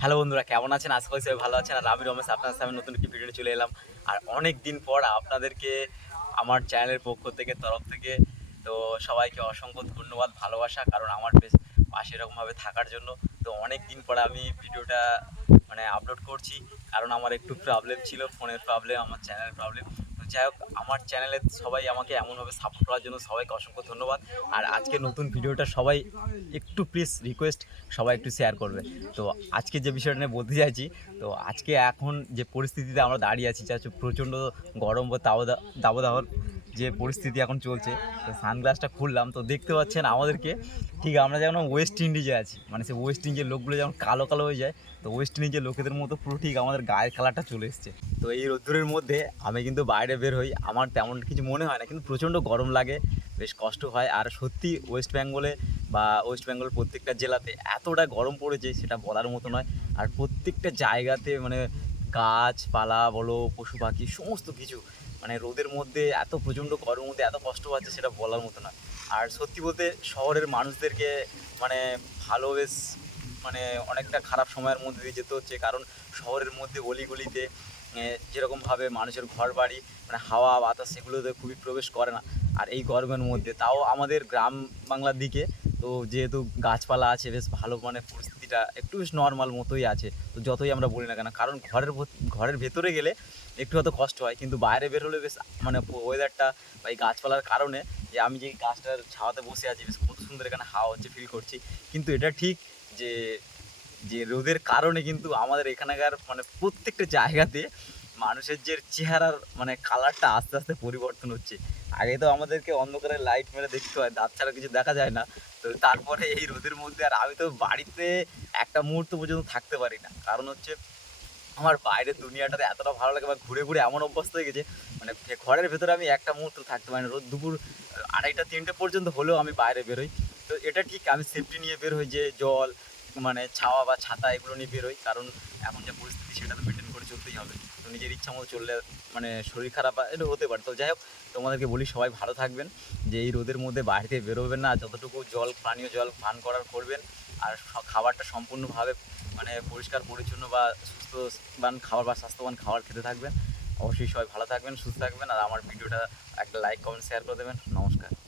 Hello বন্ধুরা, কেমন আছেন? আশা করি সবাই ভালো আছেন। আর আমি রমেশ, আপনার সামনে নতুন একটি ভিডিও চলে এলাম। আর অনেক দিন পর আপনাদেরকে আমার চ্যানেলের পক্ষ থেকে, তরফ থেকে, তো সবাইকে অসংখ্য ধন্যবাদ, ভালোবাসা। কারণ আমার বেশ পাশে এরকমভাবে থাকার জন্য। তো অনেক দিন পর আমি ভিডিওটা মানে আপলোড করছি। কারণ আমার একটু প্রবলেম ছিল ফোনের প্রবলেম আমার চ্যানেলের প্রবলেম যাই হোক আমার চ্যানেলে সবাই আমাকে এমনভাবে সাপোর্ট করার জন্য সবাইকে অসংখ্য ধন্যবাদ। আর আজকে নতুন ভিডিওটা সবাই একটু প্লিজ রিকোয়েস্ট সবাই একটু শেয়ার করবে। তো আজকে যে বিষয়টা নিয়ে বলতে চাইছি, তো আজকে এখন যে পরিস্থিতিতে আমরা দাঁড়িয়ে আছি, যা প্রচণ্ড গরম বা তাবদা দাবদাহর যে পরিস্থিতি এখন চলছে, তো সানগ্লাসটা খুললাম, তো দেখতে পাচ্ছেন আমাদেরকে, ঠিক আমরা যেমন ওয়েস্ট ইন্ডিজে আছি মানে সে ওয়েস্ট ইন্ডিজের লোকগুলো যেমন কালো কালো হয়ে যায়, তো ওয়েস্ট ইন্ডিজের লোকেদের মতো পুরো ঠিক আমাদের গায়ের কালারটা চলে এসছে। তো এই রোদ্দুরের মধ্যে আমি কিন্তু বাইরে বের হই, আমার তেমন কিছু মনে হয় না, কিন্তু প্রচণ্ড গরম লাগে, বেশ কষ্ট হয়, আর সত্যি ওয়েস্ট বেঙ্গলে বা ওয়েস্ট বেঙ্গল প্রত্যেকটা জেলাতে এতটা গরম পড়েছে, সেটা বলার মতো নয়, আর প্রত্যেকটা জায়গাতে মানে গাছপালা বলো, পশু পাখি, সমস্ত কিছু। মানে রোদের মধ্যে এত প্রচণ্ড গরমের মধ্যে এত কষ্ট পাচ্ছে সেটা বলার মতো নয় আর সত্যি বলতে শহরের মানুষদেরকে মানে ভালো বেশ মানে অনেকটা খারাপ সময়ের মধ্যে দিয়ে যেতে হচ্ছে। কারণ শহরের মধ্যে অলিগলিতে যেরকমভাবে মানুষের ঘর বাড়ি মানে হাওয়া, বাতাস সেগুলোতে খুবই প্রবেশ করে না। আর এই গরমের মধ্যে, তাও আমাদের গ্রাম বাংলার দিকে তো যেহেতু গাছপালা আছে, বেশ ভালো মানে পরিস্থিতিটা একটু বেশ নর্মাল মতোই আছে। তো যতই আমরা বলি না কেন, কারণ ঘরের ঘরের ভেতরে গেলে একটু হয়তো কষ্ট হয়, কিন্তু বাইরে বের হলে বেশ মানে ওয়েদারটা বা এই গাছপালার কারণে যে আমি যে গাছটার ছাওয়াতে বসে আছি, বেশ কত সুন্দর এখানে হাওয়া হচ্ছে ফিল করছি। কিন্তু এটা ঠিক যে যে রোদের কারণে কিন্তু আমাদের এখানকার মানে প্রত্যেকটা জায়গাতে মানুষের যে চেহারার মানে কালারটা আস্তে আস্তে পরিবর্তন হচ্ছে। আগে তো আমাদেরকে অন্ধকারে লাইট মেরে দেখতে হয়, দাঁত ছাড়া কিছু দেখা যায় না। তো তারপরে এই রোদের মধ্যে আর আমি তো বাড়িতে একটা মুহূর্ত পর্যন্ত থাকতে পারি না। কারণ হচ্ছে আমার বাইরের দুনিয়াটাতে এতটা ভালো লাগে বা ঘুরে ঘুরে এমন অভ্যস্ত হয়ে গেছে মানে ঘরের ভেতরে আমি একটা মুহূর্ত থাকতে পারি না। রোদ দুপুর আড়াইটা, তিনটে পর্যন্ত হলেও আমি বাইরে বেরোই। তো এটা ঠিক, আমি সেফটি নিয়ে বের হই যে জল মানে ছাওয়া বা ছাতা এগুলো নিয়ে বেরোই। কারণ এখন যে পরিস্থিতি, সেটা তো মেনটেন করে চলতেই হবে। তো নিজের ইচ্ছা মতো চললে মানে শরীর খারাপ এটা হতে পারে। তো যাই হোক, তোমাদেরকে বলি, সবাই ভালো থাকবেন। যে এই রোদের মধ্যে থেকে বেরোবেন না, যতটুকু জল, পানীয় জল পান করার করবেন। আর খাবারটা সম্পূর্ণভাবে মানে পরিষ্কার, পরিচ্ছন্ন বা সুস্থবান খাবার বা স্বাস্থ্যবান খাবার খেতে থাকবেন। অবশ্যই সবাই ভালো থাকবেন, সুস্থ থাকবেন। আর আমার ভিডিওটা একটা লাইক কমেন্ট শেয়ার করে দেবেন। নমস্কার।